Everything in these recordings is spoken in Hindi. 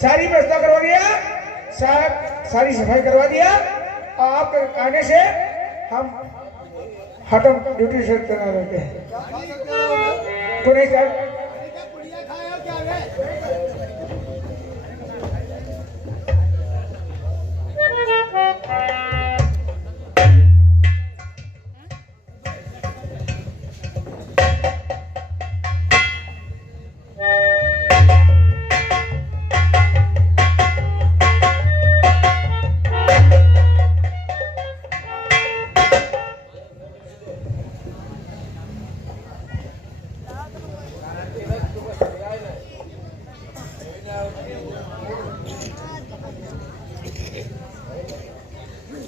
सारी व्यवस्था करवा दिया, सारी सफाई करवा दिया। और आपके कहने से हम हटम ड्यूटी से करना रहते हैं को नहीं सर।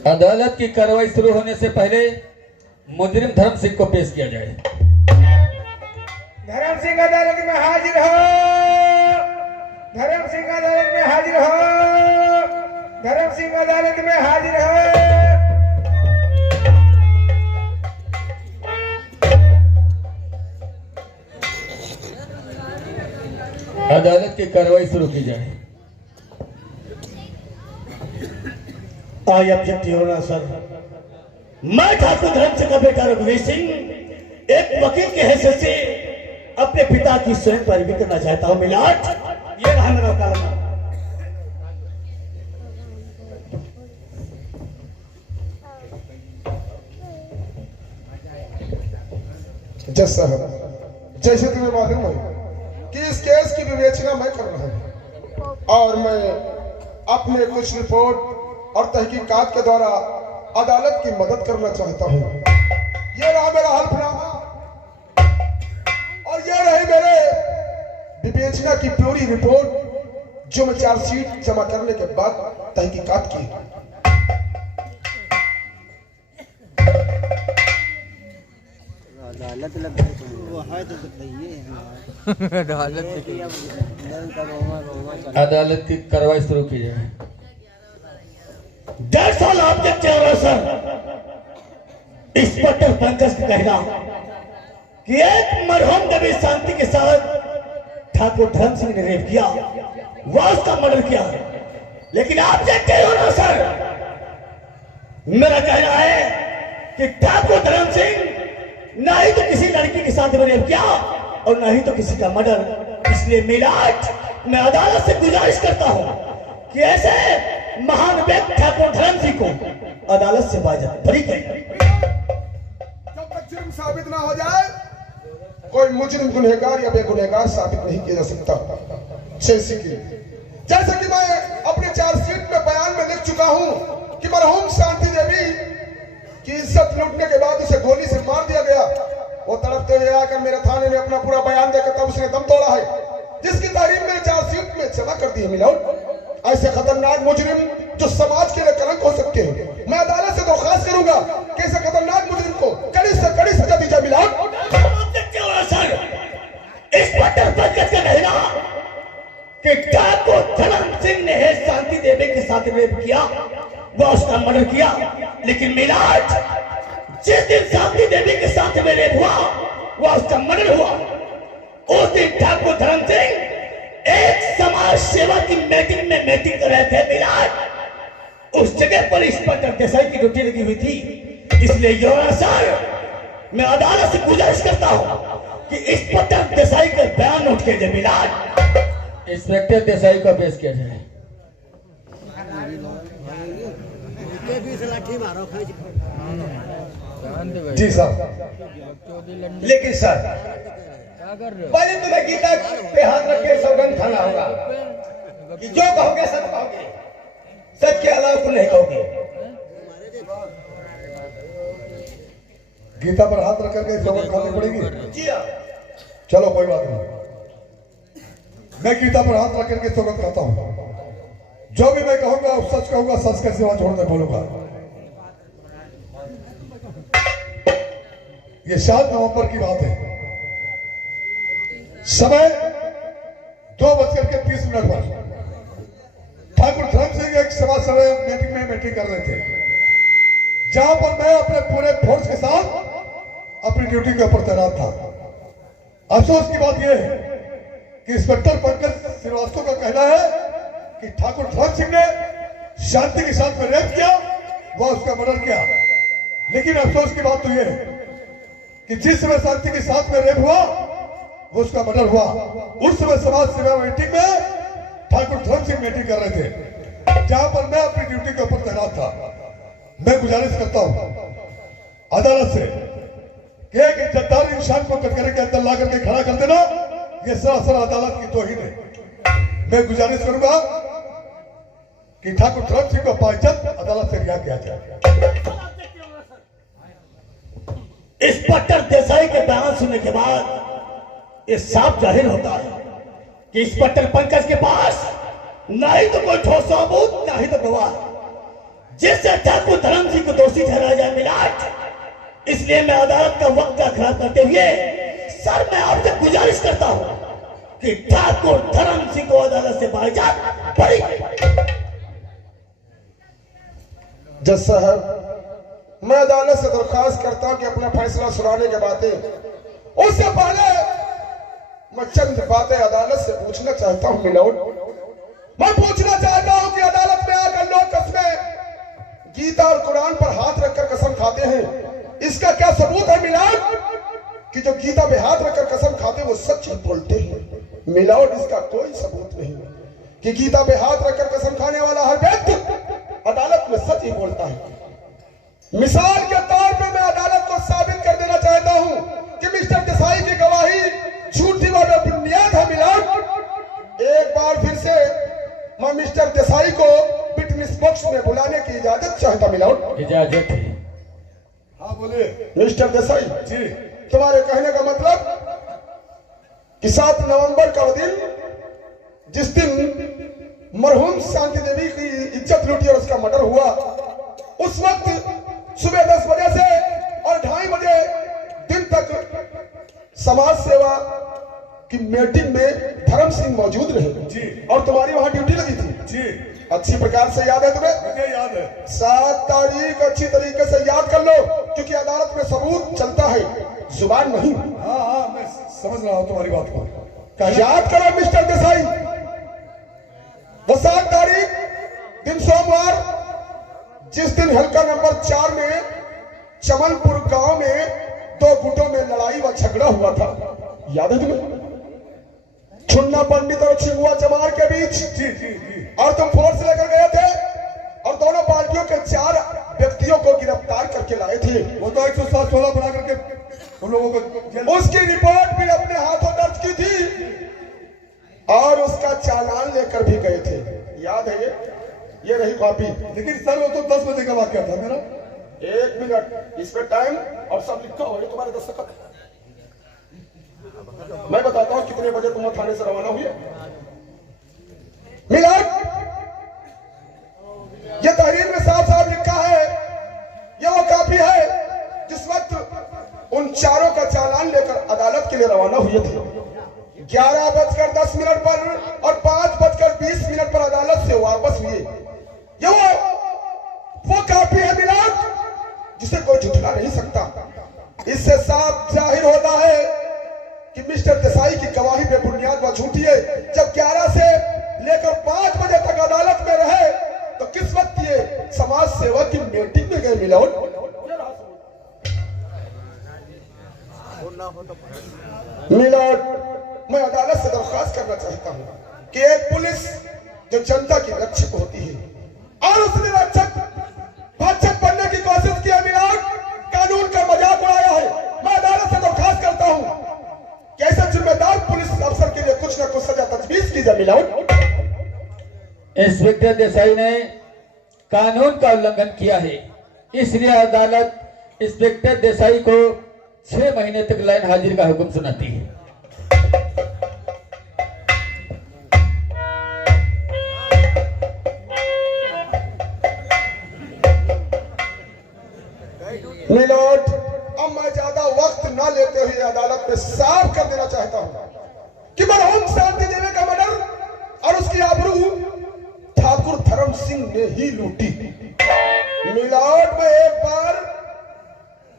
अदालत की कार्रवाई शुरू होने से पहले मुजरिम धर्म सिंह को पेश किया जाए। धर्म सिंह अदालत में हाजिर हो। धर्म सिंह अदालत में हाजिर हो। धर्म सिंह अदालत में हाजिर हो। अदालत की कार्रवाई शुरू की जाए। I object your honour sir, मैं ठाकुर धर्म सिंह का बेटा रघुवीर सिंह एक वकील के हैसियत से अपने पिता की स्वयं पैरवी करना चाहता हूं। मिलाट, ये रहा मेरा वकालतनामा। जज साहब, जैसे तुम्हें मालूम है कि इस केस की विवेचना मैं कर रहा हूं और मैं अपने कुछ रिपोर्ट और तहकीकात के द्वारा अदालत की मदद करना चाहता हूं। ये रहा मेरा हल्फनामा और ये रही मेरे विवेचना की पूरी रिपोर्ट जो मैं चार्जशीट जमा करने के बाद तहकीकात की। अदालत लग अदालत की कार्रवाई शुरू की जाए। That's all object your honour sir. Inspector Pankaj का कहना कि एक मरहूम नबी शांति के साथ ठाकुर धर्म सिंह ने रेप किया, वह उसका मर्डर किया। लेकिन ऑब्जेक्ट योर ऑनर सर, मेरा कहना है कि ठाकुर धर्म सिंह ना ही तो किसी लड़की के साथ रेप किया और ना ही तो किसी का मर्डर। इसलिए मिलाट, मैं अदालत से गुजारिश करता हूं कि ऐसे महान व्यक्ति ठाकुर धर्म सिंह को अदालत से बाइज्जत बरी करें। जब तक जुर्म साबित ना हो जाए कोई मुजरिम गुनहगार या बेगुनहगार साबित नहीं किया जा सकता। जैसे कि मैं अपने चार्जशीट में बयान में लिख चुका हूं कि मरहूम शांति देवी की इज्जत लूटने के बाद उसे गोली से मार दिया गया। वो तड़पते हुए आकर मेरे थाने में अपना पूरा बयान देकर तब उसने दम तोड़ा है, जिसकी तारीफ मेरे चार्जशीट में जमा कर दी है। मिलाओ, ऐसे खतरनाक मुजरिम जो समाज के लिए कलंक हो सकते हैं, मैं अदालत से दरख्वास्त करूंगा कि ऐसे खतरनाक मुजरिम को कड़ी से कड़ी सजा दी जाए। मिलाओ, इंस्पेक्टर पंकज का कहना कि ठाकुर धर्म सिंह ने शांति देवी के साथ रेप किया, वह उसका मर्डर किया। लेकिन मिलाट, जिस दिन शांति देवी के साथ में रेप हुआ, वह उसका मर्डर हुआ। उस दिन ठाकुर धर्म सिंह एक समाज सेवा की मीटिंग में मीटिंग कर रहे थे। मिलाट, उस जगह पर इंस्पेक्टर देसाई की ड्यूटी लगी हुई थी। इसलिए योर ऑनर सर, मैं अदालत से गुजारिश करता हूं कि इंस्पेक्टर देसाई का बयान नोट किया जाए। मिलाट, इंस्पेक्टर देसाई को पेश किया जाए। जी साहब। लेकिन सर, पहले तुम्हें गीता पे हाथ रख के सौगंध खाना होगा कि जो कहोगे सच कहोगे, सच के अलावा कुछ नहीं कहोगे। गीता पर हाथ रख करके सौगंध खानी पड़ेगी। जी हाँ। चलो कोई बात नहीं, मैं गीता पर हाथ रख करके सौगंध खाता हूँ। जो भी मैं कहूंगा सच कहूंगा, सच के सिवा छोड़ कर बोलूंगा। ये 7 नवंबर की बात है, समय 2:30 पर ठाकुर धर्म सिंह एक सभा मीटिंग में मीटिंग कर रहे थे, जहां पर मैं अपने पूरे फोर्स के साथ अपनी ड्यूटी के ऊपर तैनात था। अफसोस की बात यह है कि इंस्पेक्टर पंकज श्रीवास्तव का कहना है कि ठाकुर धर्म सिंह ने शांति के साथ में रेप किया, वह उसका मर्डर किया। लेकिन अफसोस की बात तो यह है कि जिस समय शांति के साथ में रेप हुआ वो उसका मर्डर हुआ। उस समय समाज सेवा मीटिंग में ठाकुर धर्म सिंह मीटिंग कर रहे थे, जहां पर मैं अपनी ड्यूटी के ऊपर तैनात था। मैं गुजारिश करता हूं अदालत से कि एक इज्जतदार इंसान को कटघरे के अंदर ला करके खड़ा कर देना, यह सरासर अदालत की तौहीन है। मैं गुजारिश करूंगा कि ठाकुर धर्म सिंह को बाइज्जत अदालत से रिहा किया जाए। इंस्पेक्टर देसाई के बयान सुनने के बाद ये साफ जाहिर होता है कि इंस्पेक्टर पंकज के पास ना ही तो कोई ठोस सबूत, ना ही तो गवाह, जिससे ठाकुर धर्म सिंह को दोषी ठहराया जाए मिलाट। इसलिए मैं अदालत का वक्त का खराब करते हुए सर मैं आपसे गुजारिश करता हूं कि ठाकुर धर्म सिंह को अदालत से बाइज्जत बरी। जज साहब, मैं अदालत से दरखास्त करता हूं कि अपना फैसला सुनाने के बाद उससे पहले मैं चंद बातें अदालत से पूछना चाहता हूं। मिलाउट, मैं पूछना चाहता हूं कि अदालत में आकर लोग कसमें गीता और कुरान पर हाथ रखकर कसम खाते हैं, इसका क्या सबूत है मिलाउट कि जो गीता पे हाथ रखकर कसम खाते वो सच ही बोलते हैं? मिलाउट, इसका कोई सबूत नहीं कि गीता पे हाथ रखकर कसम खाने वाला हर व्यक्ति अदालत में सच ही बोलता है। मिसाल के तौर पे मैं अदालत को साबित कर देना चाहता हूं कि मिस्टर देसाई की गवाही झूठी व बेबुनियाद है। मिलाउट, एक बार फिर से मैं मिस्टर देसाई को विटनेस बॉक्स में बुलाने की इजाजत चाहता। मिलाउट, इजाजत है। हाँ बोलिए। मिस्टर देसाई जी, तुम्हारे कहने का मतलब कि 7 नवंबर का दिन, जिस दिन मरहूम शांति देवी की इज्जत लूटी और उसका मर्डर हुआ, उस वक्त सुबह 10 बजे से और 2:30 बजे दिन तक समाज सेवा की मीटिंग में धर्म सिंह मौजूद रहे जी, और तुम्हारी वहां ड्यूटी लगी थी जी। अच्छी प्रकार से याद है तुम्हें? मुझे याद है। 7 तारीख अच्छी तरीके से याद कर लो, क्योंकि अदालत में सबूत चलता है, जुबान नहीं। हाँ हाँ, मैं समझ रहा हूं तुम्हारी बात को। याद करो मिस्टर देसाई, वो 7 तारीख दिन सोमवार, जिस दिन हल्का नंबर 4 में चमनपुर गांव में 2 गुटों में लड़ाई व झगड़ा हुआ था, याद है तुम्हें? छुन्ना पंडित और छिंगुआ चमार के बीच जी जी जी। और तुम फोर्स लेकर गए थे और दोनों पार्टियों के 4 व्यक्तियों को गिरफ्तार करके लाए थे। वो तो 116 बना करके उन लोगों को, उसकी रिपोर्ट भी अपने हाथों दर्ज की थी और उसका चालान लेकर भी गए थे, याद है? ये रही कॉपी। लेकिन सर वो तो 10 बजे का वाकया था मेरा। 1 मिनट, इसमें टाइम और सब लिखा हो, तुम्हारे दस्तखत। मैं बताता हूं कितने बजे तुम थाने से रवाना हुए। मिलाट, ये तहरीर में साफ साफ लिखा है, ये वो कॉपी है जिस वक्त उन 4 का चालान लेकर अदालत के लिए रवाना हुए थे। 11:10 पर और 5:20 पर अदालत से वापस हुए। ये वो कॉपी है मिलाट, जिसे कोई झुठला नहीं सकता। इससे साफ जाहिर होता है कि मिस्टर देसाई की गवाही बेबुनियाद व झूठी है। जब 11 से लेकर 5 बजे तक अदालत में रहे तो किस वक्त ये समाज सेवा की मीटिंग में गए? मिलावट, मैं अदालत से दरखास्त करना चाहता हूं कि एक पुलिस जो जनता की रक्षक होती है और उसने भक्षक बनने की कोशिश की है, मिलावट कानून का मजाक उड़ाया है। मैं अदालत से दरखास्त करता हूं कि ऐसे जिम्मेदार पुलिस अफसर के लिए कुछ न कुछ सजा तजवीज की जाए। मिलावट, इंस्पेक्टर देसाई ने कानून का उल्लंघन किया है, इसलिए अदालत इंस्पेक्टर देसाई को 6 महीने तक लाइन हाजिर का हुक्म सुनाती है। मिलोट, अब मैं ज्यादा वक्त ना लेते हुए अदालत में साफ कर देना चाहता हूं कि मरहूम शांति देवी का मर्डर और उसकी आबरू ठाकुर धर्म सिंह ने ही लूटी। मिलावट में एक बार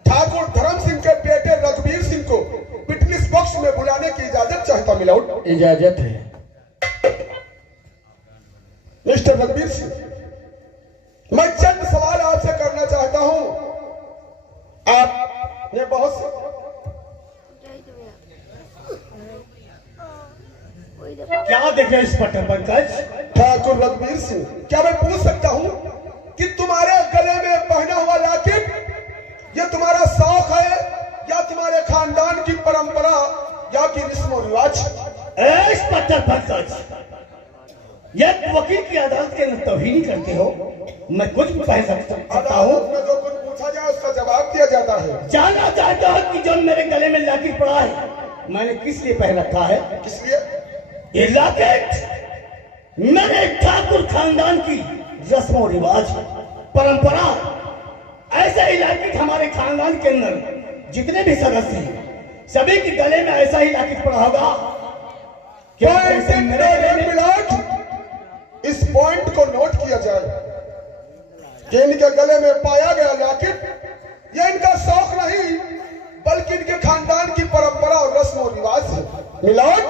ठाकुर धर्म सिंह के बेटे रघुवीर सिंह को विटनेस बॉक्स में बुलाने की इजाजत चाहता। मिलावट, इजाजत है। मिस्टर रघुवीर सिंह, मैं चंद सवाल आपसे करना चाहता हूं। आपने बहुत से क्या देख रहे हैं इंस्पेक्टर पंकज? ठाकुर रघुवीर सिंह, क्या मैं पूछ सकता हूं कि तुम्हारे गले में पहना हुआ लॉकेट ये तुम्हारा शौक है या तुम्हारे खानदान की परंपरा या कि रस्म और रिवाज? इंस्पेक्टर पंकज, यह वकील की अदालत के अंदर तौहीनी करते हो। मैं कुछ भी कह सकता हूँ। अदालत में जो कुछ पूछा जाए उसका जवाब दिया जाता है। जानना चाहता हूँ कि जो मेरे गले में लॉकेट पड़ा है मैंने किस लिए पहन रखा है? किस लिए? ये लॉकेट मेरे ठाकुर खानदान की रस्म और रिवाज, परंपरा। ऐसा ही लॉकेट हमारे खानदान के अंदर जितने भी सदस्य हैं सभी के गले में ऐसा ही लॉकेट पड़ा होगा। क्या ऐसे मेरे गले में? इस पॉइंट को नोट किया जाए कि इनके गले में पाया गया लॉकेट यह इनका शौक नहीं बल्कि इनके खानदान की परंपरा और रस्म और रिवाज है। मिलाद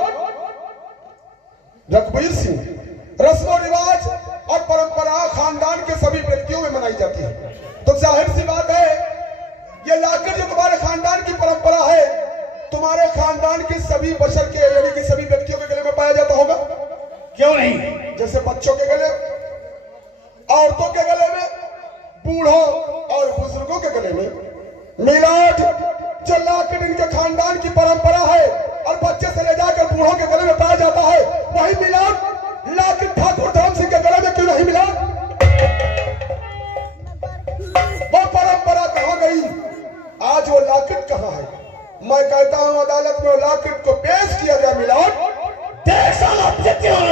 रघुवीर सिंह, रस्म और रिवाज और परंपरा खानदान के सभी व्यक्तियों में मनाई जाती है। तो जाहिर सी बात है ये लॉकेट जो तुम्हारे खानदान की परंपरा है तुम्हारे खानदान के सभी बशर के यानी कि सभी व्यक्तियों के गले में पाया जाता होगा। क्यों नहीं? जैसे बच्चों के गले, औरतों के गले में, बूढ़ों और बुजुर्गों के गले में। मिलाद जो लॉकेट इनके खानदान की परंपरा है और बच्चे से ले जाकर बूढ़ों के गले में पाया जाता है, वही मिलाद लॉकेट ठाकुर धर्म सिंह के गले में क्यों नहीं मिला? वो परंपरा कहां गई? आज वो लॉकेट कहां है? मैं कहता हूं अदालत में लॉकेट को पेश किया जाए। मिलाद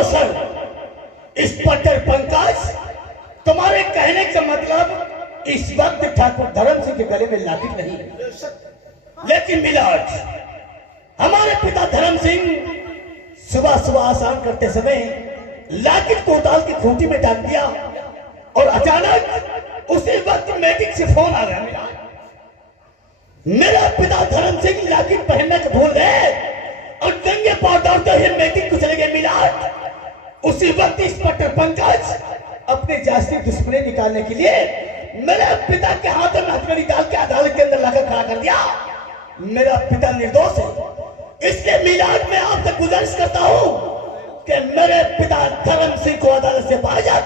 सर, इंस्पेक्टर पंकज, तुम्हारे कहने का मतलब इस वक्त ठाकुर धर्म सिंह के गले में लॉकेट नहीं है। लेकिन मिलाद, हमारे पिता धर्म सिंह सुबह सुबह आसान करते समय लॉकेट को उतार के खूंटी में डाल दिया और अचानक उसी वक्त मैटिक से फोन आ गया। मिलाद, मेरा पिता धर्म सिंह लॉकेट पहनने को भूल गए और दंगे पार दौड़ते हुए मैटिक को चले गए। मिलाद, उसी वक्त इंस्पेक्टर पंकज अपने जासूसी दुश्मनी निकालने के लिए मेरे पिता के हाथों में हथकड़ी डाल के अदालत के अंदर लाकर खड़ा कर दिया। मेरा पिता निर्दोष है, इसलिए मिलाद में आपसे गुजारिश करता हूँ कि मेरे पिता धर्म सिंह को अदालत से बाहर जाए।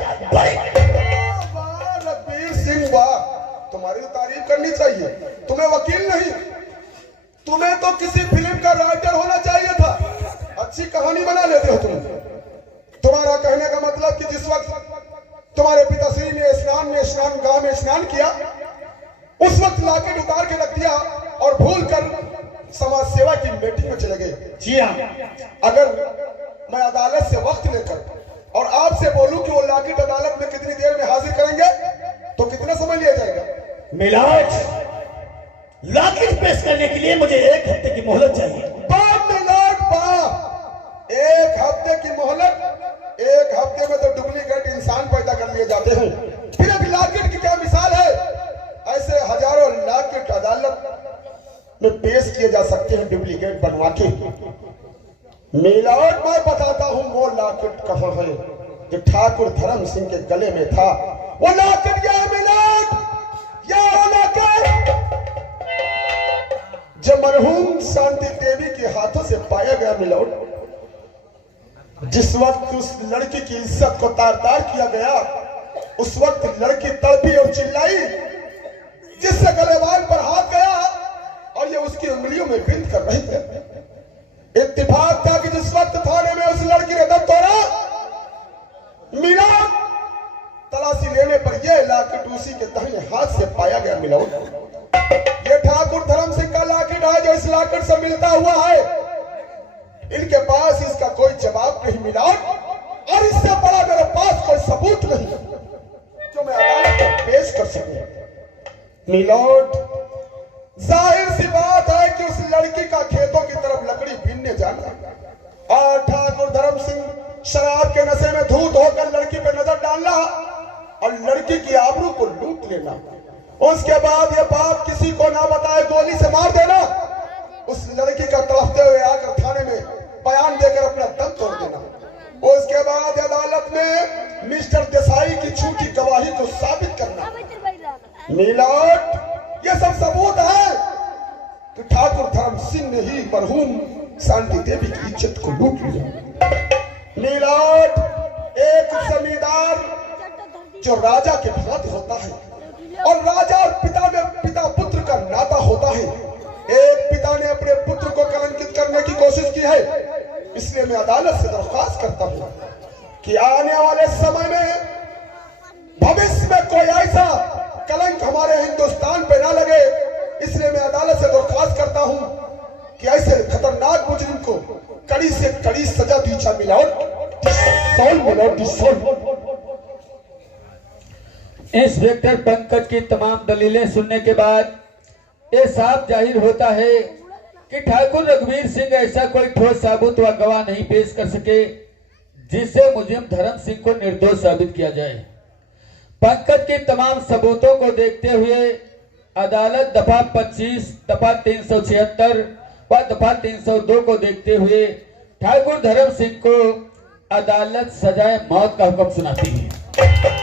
रघुवीर सिंह, वाह, तुम्हारी तारीफ करनी चाहिए। तुम्हें वकील नहीं, तुम्हें तो किसी फिल्म का राइटर होना चाहिए था। अच्छी कहानी बना लेते हो तुम। तुम्हारा कहने का मतलब कि जिस वक्त तुम्हारे पिताश्री ने स्नान गांव में स्नान किया उस वक्त लॉकेट उतार के रख दिया और भूल कर समाज सेवा की मीटिंग में चले गए। जी हाँ। अगर मैं अदालत से वक्त लेकर और आपसे बोलूं कि वो लॉकेट अदालत में कितनी देर में हाजिर करेंगे तो कितना समय लिया जाएगा? मिलाद, लॉकेट पेश करने के लिए मुझे 1 हफ्ते की मोहलत चाहिए। एक हफ्ते की मोहलत? 1 हफ्ते में तो डुप्लीकेट इंसान पैदा कर लिए जाते हैं, फिर एक लॉकेट की क्या मिसाल है? ऐसे हजारों लॉकेट अदालत में पेश किए जा सकते हैं डुप्लीकेट बनवा के। मिलावट मैं बताता हूं वो लॉकेट कहां है जो ठाकुर धर्म सिंह के गले में था। वो लॉकेट या मिलावट या लॉकेट जो मरहूम शांति देवी के हाथों से पाया गया। मिलावट जिस वक्त उस लड़की की इज्जत को तार तार किया गया उस वक्त लड़की तड़पी और चिल्लाई जिससे गलेवाल पर हाथ गया और ये उसकी उंगलियों में बिंद कर रही है। इत्तेफाक था कि जिस वक्त थाने में उस लड़की ने दम तोड़ा, मिला तलाशी लेने पर यह लॉकेट उसी के दाहिने हाथ से पाया गया। मिला ये ठाकुर धर्म सिंह का लॉकेट है जो इस लॉकेट से मिलता हुआ है। इनके पास इसका कोई जवाब नहीं मिला और इससे बड़ा मेरे पास कोई सबूत नहीं जो मैं अदालत में पेश कर सकूं। मिलोट, जाहिर सी बात है कि उस लड़की का खेतों की तरफ लकड़ी बीनने जाना और ठाकुर धर्म सिंह शराब के नशे में धूत होकर लड़की पर नजर डालना और लड़की की आबरू को लूट लेना, उसके बाद ये बात किसी को ना बताए गोली से मार देना, उस लड़की का तड़पते हुए आकर थाने में बयान देकर अपना दम तोड़ देना, उसके बाद अदालत में मिस्टर मिलाट, ये सब सबूत है कि ठाकुर धर्म सिंह ने ही मरहूम शांति देवी की इज्जत को लूट लिया। मिलाट, एक जमींदार जो राजा के भांति होता है और राजा और पिता में पिता पुत्र का नाता होता है, एक पिता ने अपने पुत्र को कलंकित करने की कोशिश की है। इसलिए मैं अदालत से दरख्वास्त करता हूं कि आने वाले समय में भविष्य में कोई ऐसा कलंक हमारे हिंदुस्तान पे ना लगे। इसलिए मैं अदालत से दरख्वास्त करता हूं कि ऐसे खतरनाक मुजरिम को कड़ी से कड़ी सजा दी जाए। इंस्पेक्टर पंकज की तमाम दलीलें सुनने के बाद ये साफ जाहिर होता है कि ठाकुर रघुवीर सिंह ऐसा कोई ठोस साबुत व गवाह नहीं पेश कर सके जिससे मुजरिम धर्म सिंह को निर्दोष साबित किया जाए। पंकज के तमाम सबूतों को देखते हुए अदालत दफा 25, दफा 376 व दफा 302 को देखते हुए ठाकुर धर्म सिंह को अदालत सजाए मौत का हुक्म सुनाती है।